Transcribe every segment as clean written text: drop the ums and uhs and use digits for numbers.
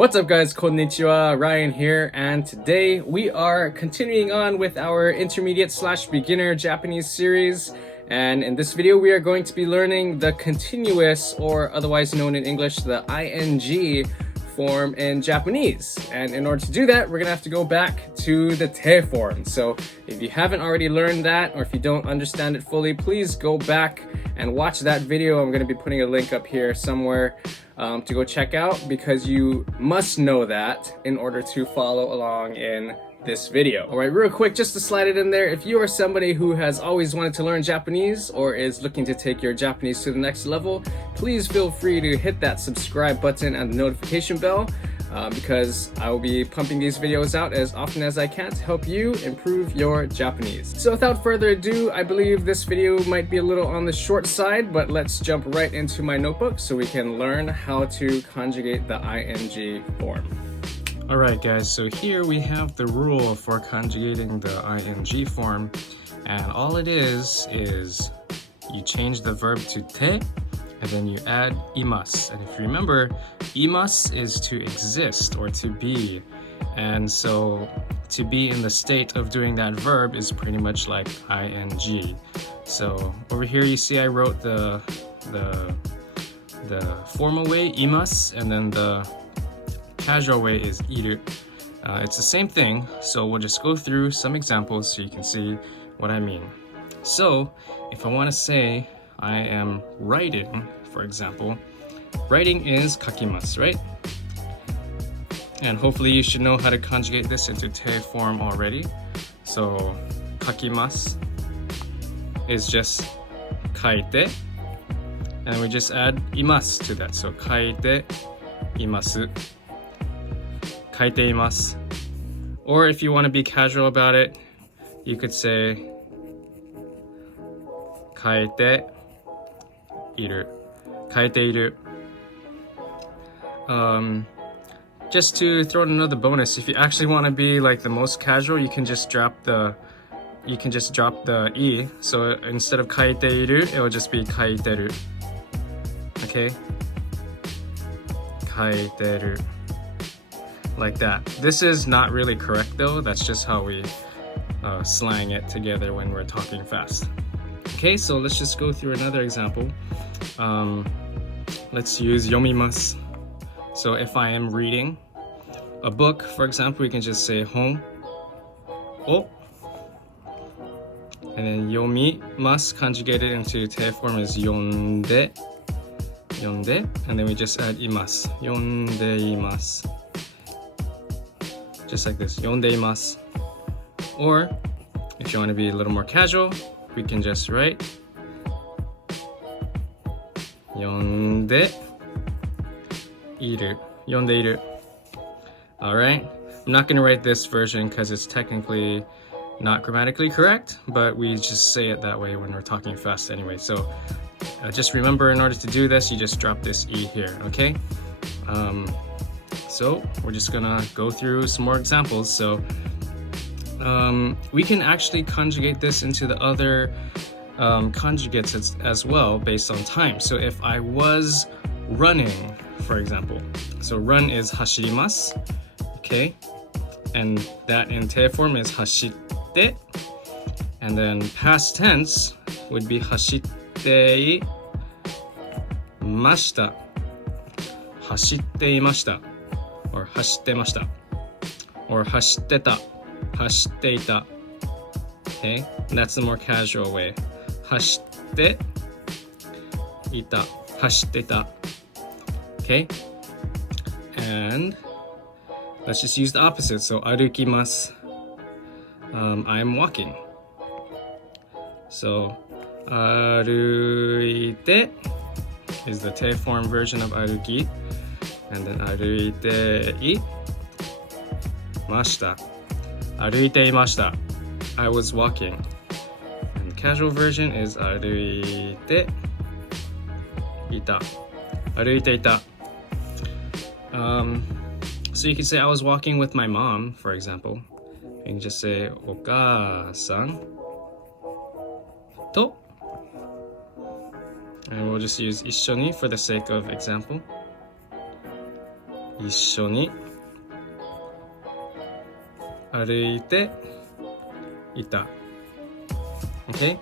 What's up guys, konnichiwa, Ryan here, and today we are continuing on with our intermediate slash beginner Japanese series. And in this video we are going to be learning the continuous, or otherwise known in English, the ing form in Japanese. And in order to do that, we're gonna have to go back to the te form. So if you haven't already learned that, or if you don't understand it fully, please go back and watch that video. I'm gonna be putting a link up here somewhere to go check out, because you must know that in order to follow along in this video. Alright, real quick, just to slide it in there, if you are somebody who has always wanted to learn Japanese or is looking to take your Japanese to the next level, please feel free to hit that subscribe button and the notification bell, because I will be pumping these videos out as often as I can to help you improve your Japanese. So without further ado, I believe this video might be a little on the short side, but let's jump right into my notebook so we can learn how to conjugate the ing form. Alright guys, so here we have the rule for conjugating the ing form, and all it is you change the verb to te, and then you add imasu. And if you remember, imasu is to exist or to be, and so to be in the state of doing that verb is pretty much like ing. So over here you see I wrote the formal way, imasu, and then the casual way is iru. It's the same thing, so we'll just go through some examples so you can see what I mean. So if I want to say I am writing, for example, writing is kakimasu, right? And hopefully you should know how to conjugate this into te form already. So kakimasu is just kaite, and we just add imasu to that. So kaite imasu, kaite imasu. Or if you want to be casual about it, you could say kaete iru, kaete iru. Just to throw in another bonus, if you actually want to be like the most casual, you can just drop the e. So instead of kaite iru, it will just be kaiteru. Okay, kaiteru, like that. This is not really correct though. That's just how we slang it together when we're talking fast. Okay, so let's just go through another example. Let's use yomimasu. So if I am reading a book, for example, we can just say hon o, and then yomimasu conjugated into te form is yonde, and then we just add imasu, yonde imasu, just like this, yonde imasu. Or if you want to be a little more casual, we can just write yonde iru, yonde iru. Alright, I'm not going to write this version because it's technically not grammatically correct, but we just say it that way when we're talking fast anyway. So just remember, in order to do this, you just drop this e here, okay? So we're just gonna go through some more examples. So we can actually conjugate this into the other conjugates as well based on time. So if I was running, for example, so run is hashirimasu, okay? And that in te form is hashitte, and then past tense would be hashitte imashita, hashitte imashita, or hashitte or hashitteta, hashitteita. Okay, and that's the more casual way. Hashitte ita, hashitteta. Okay, and let's just use the opposite. So arukimasu, I'm walking. So aruite is the te form version of aruki, and then aruite imashita, aruite imashita, I was walking. And the casual version is aruite ita, aruite ita. So you can say I was walking with my mom, for example. You can just say oka-san to, and we'll just use 一緒に for the sake of example. 一緒に歩いていた。Okay?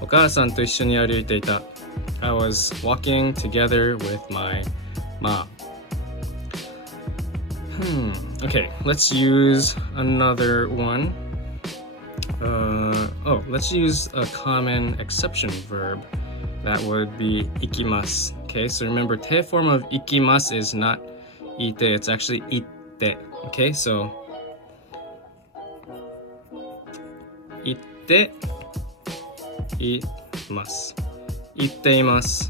お母さんと一緒に歩いていた。I was walking together with my mom. Okay, let's use another one. Let's use a common exception verb. That would be ikimasu. Okay, so remember, te form of ikimasu is not ite, it's actually itte. Okay, so itte imasu. Itte imasu.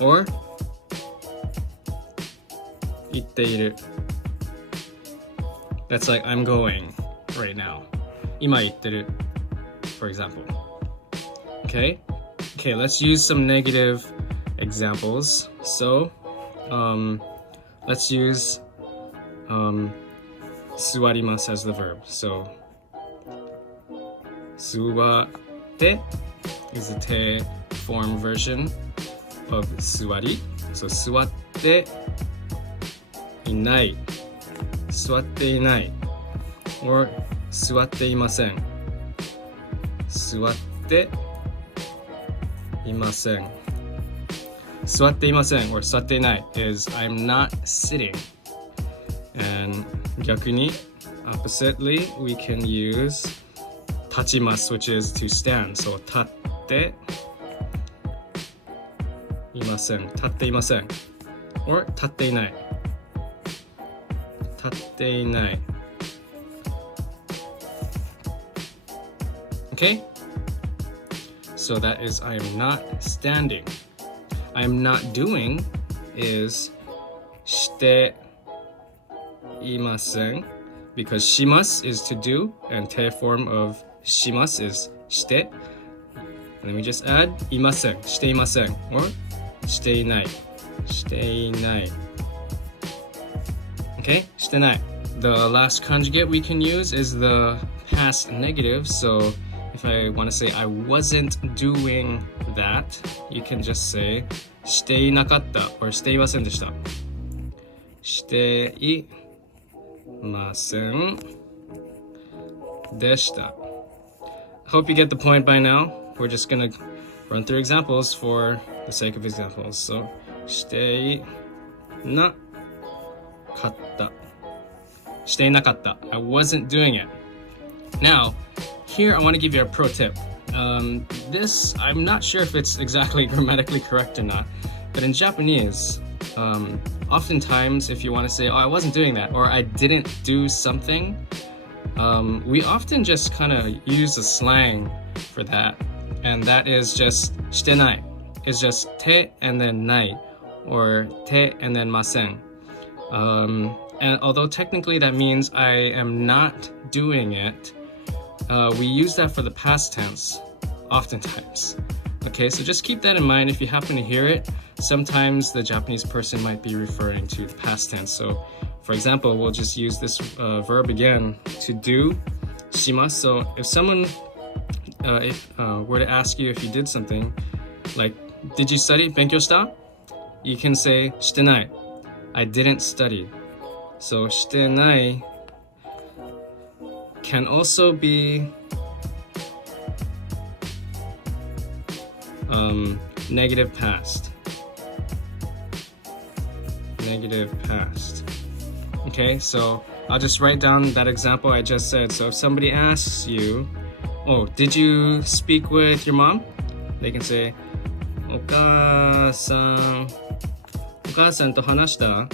Or itteiru. That's like I'm going right now. 今行ってる, for example. Okay, let's use some negative examples. So, let's use 座ります as the verb. So, 座って is the te form version of 座り. So, 座っていない. 座っていない or 座っていません。座っていません。座っていません or 座っていない is I'm not sitting. And 逆に oppositely we can use 立ちます which is to stand. So 立っていません。立っていません or 立っていない。立っていない。Okay? So that is I am not standing. I am not doing is していません because します is to do and te form of します is して and then we just add いませんしていません or していないしていない Okay? してない The last conjugate we can use is the past negative. So if I want to say I wasn't doing that, you can just say していなかった or していませんでした。していませんでした。I hope you get the point by now. We're just gonna run through examples for the sake of examples. So していなかった。していなかった。I wasn't doing it. Now, here I want to give you a pro tip. This, I'm not sure if it's exactly grammatically correct or not, but in Japanese, oftentimes if you want to say, oh, I wasn't doing that, or I didn't do something, we often just kind of use a slang for that, and that is just してない. It's just て and then ない, or て and then ません. And although technically that means I am not doing it, we use that for the past tense, oftentimes. Okay, so just keep that in mind if you happen to hear it. Sometimes the Japanese person might be referring to the past tense. So, for example, we'll just use this verb again, to do, します. So if someone were to ask you if you did something, like, did you study? 勉強した? You can say してない. I didn't study. So してない can also be negative past. Negative past. Okay, so I'll just write down that example I just said. So if somebody asks you, oh, did you speak with your mom? They can say, お母さんと話した?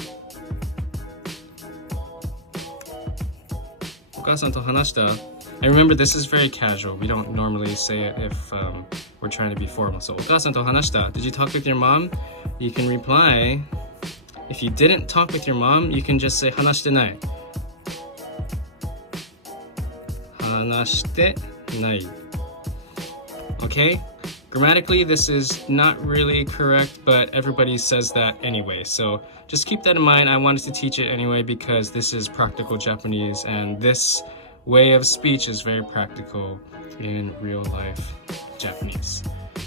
お母さんと話した? And remember, this is very casual. We don't normally say it if we're trying to be formal. So, お母さんと話した? Did you talk with your mom? You can reply. If you didn't talk with your mom, you can just say 話してない. 話してない. Okay? Grammatically, this is not really correct, but everybody says that anyway. So just keep that in mind. I wanted to teach it anyway because this is practical Japanese, and this way of speech is very practical in real life Japanese.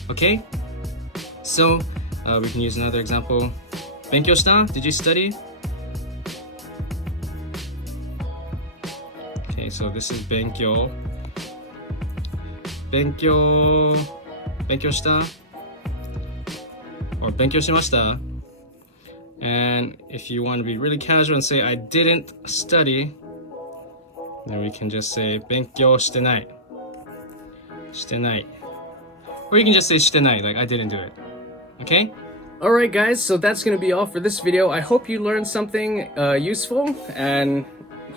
Okay? So we can use another example. 勉強した? Did you study? Okay, so this is 勉強。勉強した or 勉強しました And if you want to be really casual and say I didn't study, then we can just say 勉強してないしてない Or you can just say してない like I didn't do it. Okay? Alright guys, so that's going to be all for this video. I hope you learned something useful, and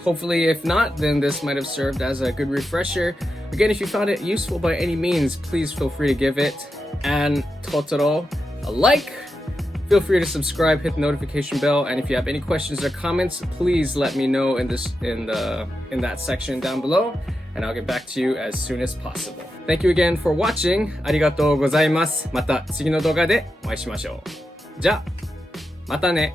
hopefully if not, then this might have served as a good refresher. Again, if you found it useful by any means, please feel free to give it and Totoro a like. Feel free to subscribe, hit the notification bell, and if you have any questions or comments, please let me know in that section down below, and I'll get back to you as soon as possible. Thank you again for watching. ありがとうございます。また次の動画でお会いしましょう。じゃあ、またね。